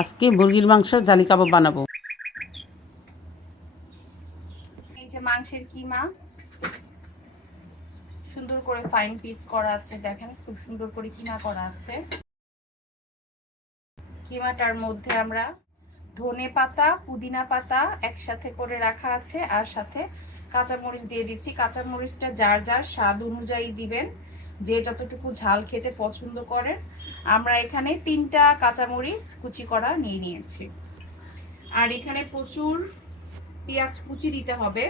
আজকে মুরগির মাংস জালি কাবাব বানাবো। এই যে মাংসের কিমা সুন্দর করে ফাইন পিস করা আছে, দেখেন খুব সুন্দর করে কিমা করা আছে। কিমাটার মধ্যে আমরা ধনে পাতা পুদিনা পাতা একসাথে করে রাখা আছে, আর সাথে কাঁচামরিচ দিয়ে দিচ্ছি। কাঁচামরিচটা যার যার স্বাদ অনুযায়ী দিবেন, যে যতটুকু ঝাল খেতে পছন্দ করেন। আমরা এখানে 3টা কাঁচামরিচ কুচি করা নিয়ে নিয়েছি। আর এখানে প্রচুর পেঁয়াজ কুচি দিতে হবে।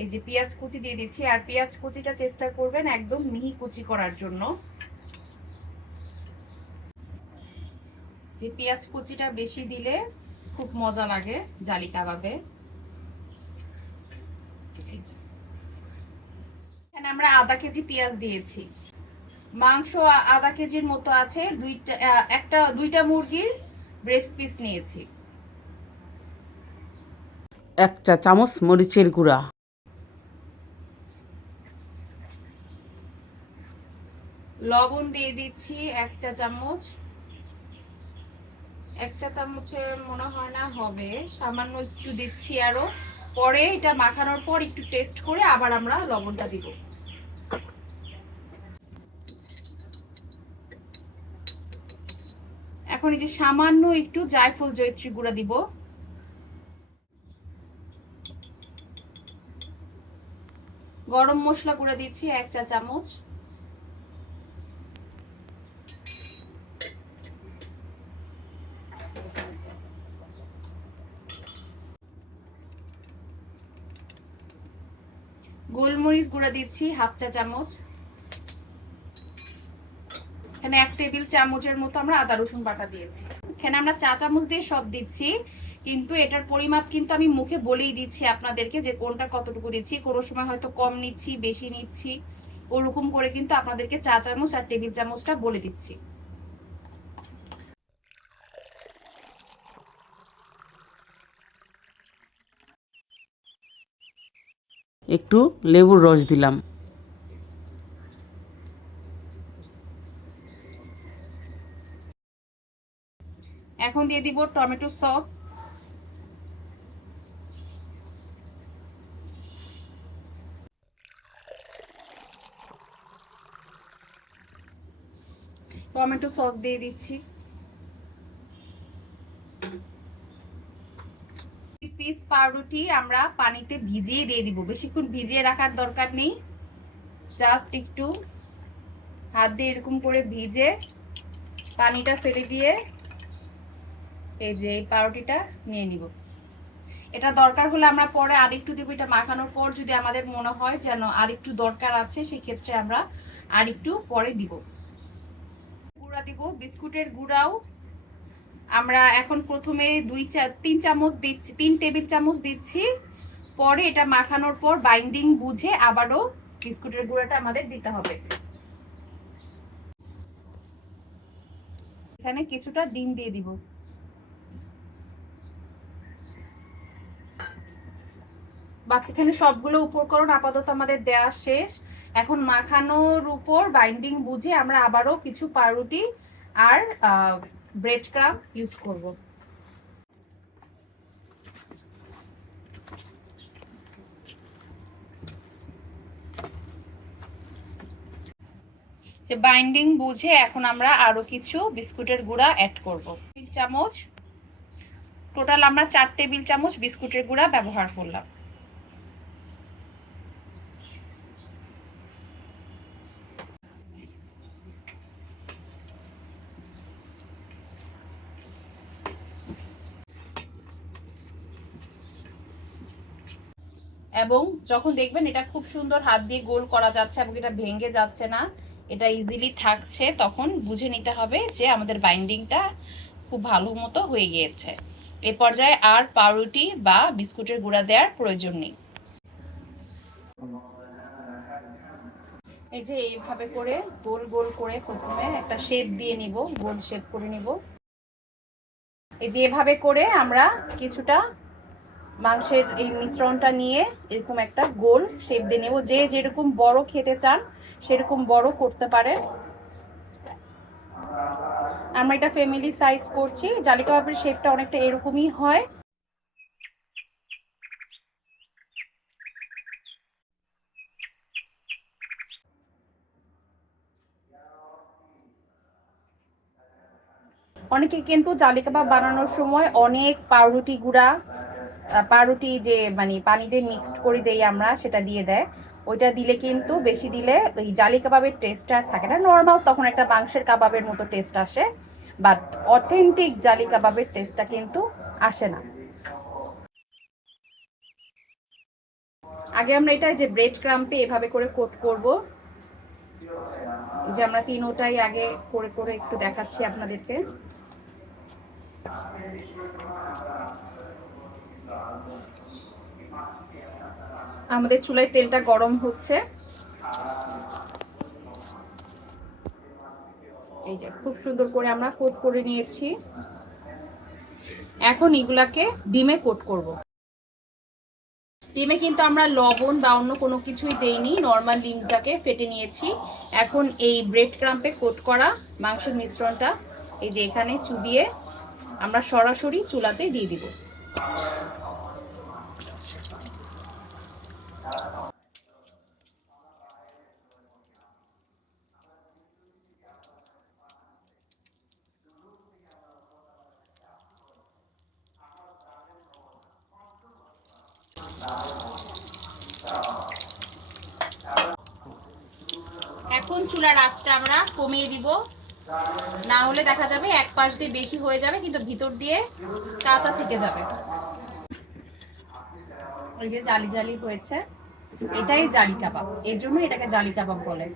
এই যে পেঁয়াজ কুচি দিয়ে দিচ্ছি, আর পেঁয়াজ কুচিটা চেষ্টা করবেন একদম মিহি কুচি করার জন্য। যে পেঁয়াজ কুচিটা বেশি দিলে খুব মজা লাগে জালি কাবাবে। এখানে আমরা আধা কেজি পেঁয়াজ দিয়েছি। মাংস আধা কেজির মতো আছে। দুইটা মুরগির ব্রেস্ট পিস নিয়েছি। 1 চা চামচ মরিচের গুঁড়া, লবণ দিয়ে দিচ্ছি 1 চা চামচ। 1 চা চামচে মনে হয় না হবে, সামান্য একটু দিচ্ছি আরো। পরে এটা মাখানোর পর একটু টেস্ট করে আবার আমরা লবণটা দিব। এখন এই যে সামান্য একটু জায়ফল জয়িত্রী গুঁড়া দিব। গরম মশলা গুঁড়া দিচ্ছি 1 চা চামচ। গোলমরিচ গুঁড়া দিচ্ছি 1/2 চা চামচ। এখানে 1 টেবিল চামচের মতো আমরা আদা রসুন বাটা দিয়েছি। এখানে আমরা চা চামচ দিয়ে সব দিচ্ছি, কিন্তু এটার পরিমাপ কিন্তু আমি মুখে বলেই দিচ্ছি আপনাদেরকে যে কোনটা কতটুকু দিচ্ছি। কোনো সময় হয়তো কম নিচ্ছি বেশি নিচ্ছি, ওরকম করে কিন্তু আপনাদেরকে চা চামচ আর টেবিল চামচটা বলে দিচ্ছি। একটু লেবুর রস দিলাম। এখন দিয়ে দিব টমেটো সস। টমেটো সস দিয়ে দিচ্ছি। পিস পাউরুটি আমরা পানিতে ভিজিয়ে দিয়ে দিব, বেশিক্ষণ ভিজিয়ে রাখার দরকার নেই। জাস্ট একটু হাত দিয়ে এরকম করে ভিজে পানিটা ফেলে দিয়ে এই যে এই পাউরুটিটা নিয়ে নিব। এটা দরকার হলে আমরা পরে আরেকটু দিব। এটা মাখানোর পর যদি আমাদের মনে হয় যেন আরেকটু দরকার আছে, সেক্ষেত্রে আমরা আরেকটু পরে দিব। গুঁড়া দিব, বিস্কুটের গুঁড়াও আমরা এখন প্রথমে 3 চামচ দিচ্ছি, 3 টেবিল চামচ দিচ্ছি। পরে এটা মাখানোর পর বাইন্ডিং বুঝে আবারও বিস্কুটের গুঁড়াটা আমাদের দিতে হবে। এখানে কিছুটা ডিম দিয়ে দিব। বাস, এখানে সবগুলো উপকরণ আপাতত আমাদের দেওয়া শেষ। এখন মাখানোর উপর বাইন্ডিং বুঝে আমরা আবারও কিছু পাউরুটি আর ব্রেড ক্রাম্ব ইউজ করব। যে বাইন্ডিং বুঝে এখন আমরা আরো কিছু বিস্কুটের গুঁড়া অ্যাড করব। 1 চামচ, টোটাল আমরা 4 টেবিল চামচ বিস্কুটের গুঁড়া ব্যবহার করলাম। এবং যখন দেখবেন এটা খুব সুন্দর হাত দিয়ে গোল করা যাচ্ছে এবং এটা ভেঙে যাচ্ছে না, এটা ইজিলি থাকছে, তখন বুঝে নিতে হবে যে আমাদের বাইন্ডিংটা খুব ভালো মতো হয়ে গিয়েছে। এ পর্যায়ে আর পাউরুটি বা বিস্কুটের গুঁড়া দেওয়ার প্রয়োজন নেই। এই যে এইভাবে করে গোল গোল করে প্রথমে একটা শেপ দিয়ে নিব, গোল শেপ করে নিব। এই যে এভাবে করে আমরা কিছুটা মাংসের এই মিশ্রণটা নিয়ে এরকম একটা গোল শেপ দিয়ে নেব। যে যেরকম বড় খেতে চান সেরকম বড় করতে পারেন। আমরা এটা ফ্যামিলি সাইজ করছি। জালি কাবাবের শেপটা অনেকটা এরকমই হয়। অনেকে কিন্তু জালি কাবাব বানানোর সময় অনেক পাউরুটি গুঁড়া, পাউরুটি যে মানে পানিতে মিক্সড করে দেই আমরা, সেটা দিয়ে দেয়। ওইটা দিলে কিন্তু বেশি দিলে ওই জালি কাবাবের টেস্ট আর থাকে না, নর্মাল তখন একটা মাংসের কাবাবের মতো টেস্ট আসে, বাট অথেন্টিক জালি কাবাবের টেস্টটা কিন্তু আসে না। আগে আমরা এটা যে ব্রেড ক্রাম্পে এভাবে করে কোট করব। যে আমরা তিনোটাই আগে করে করে একটু দেখাচ্ছি আপনাদেরকে। আমাদের চুলায় তেলটা গরম হচ্ছে। এই যে খুব সুন্দর করে আমরা কোট করে নিয়েছি। এখন এগুলাকে ডিমে কোট করব। ডিমে কিন্তু আমরা লবণ বা অন্য কোনো কিছুই দেইনি, নর্মাল ডিমটাকে ফেটে নিয়েছি। এখন এই ব্রেড ক্রাম্পে কোট করা মাংসের মিশ্রণটা এই যে এখানে চুবিয়ে আমরা সরাসরি চুলাতে দিয়ে দিব। এখন চুলার আঁচটা আমরা কমিয়ে দিব, না হলে দেখা যাবে এক পাশ দিয়ে বেশি হয়ে যাবে কিন্তু ভিতর দিয়ে কাঁচা থেকে যাবে। ওই যে জালি জালি হয়েছে, এটাই জালি কাবাব, এর জন্য এটাকে জালি কাবাব বলে।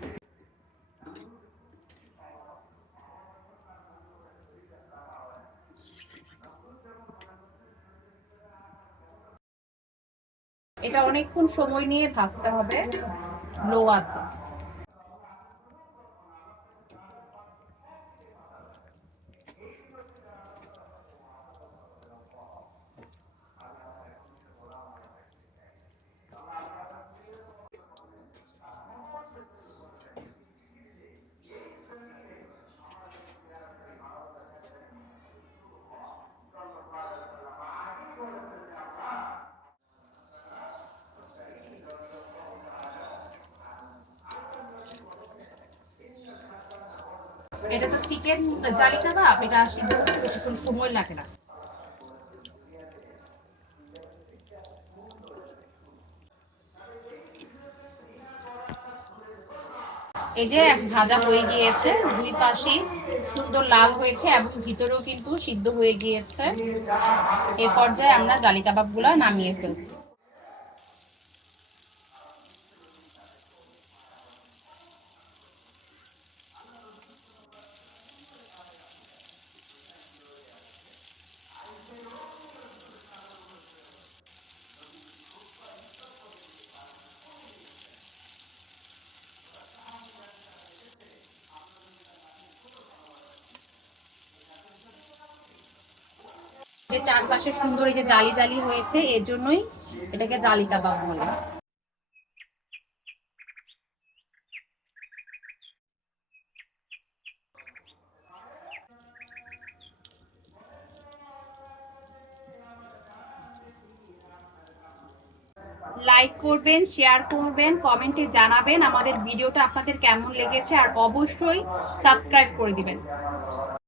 এটা অনেকক্ষণ সময় নিয়ে ভাজতে হবে লো আছে। এটা তো চিকেন জালি কাবাব, এটা সিদ্ধ করতে বেশিক্ষণ সময় লাগে না। এই যে ভাজা হয়ে গিয়েছে, দুই পাশেই সুন্দর লাল হয়েছে এবং ভিতরেও কিন্তু সিদ্ধ হয়ে গিয়েছে। এই পর্যায়ে আমরা জালি কাবাবগুলো নামিয়ে ফেলছি। যে চারপাশে সুন্দর এই যে জালি জালি হয়েছে, এর জন্যই এটাকে জালি কাবাব বলে। লাইক করবেন, শেয়ার করবেন, কমেন্টে জানাবেন আমাদের ভিডিওটা আপনাদের কেমন লেগেছে, আর অবশ্যই সাবস্ক্রাইব করে দিবেন।